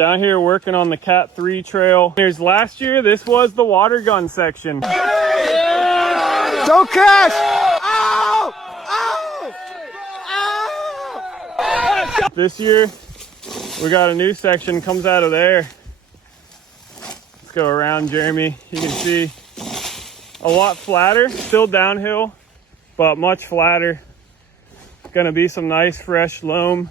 Down here working on the Cat 3 trail. Here's last year, this was the water gun section. Don't crash! Ow! Ow! Ow! This year, we got a new section, comes out of there. Let's go around, Jeremy. You can see a lot flatter, still downhill, but much flatter. Gonna be some nice fresh loam.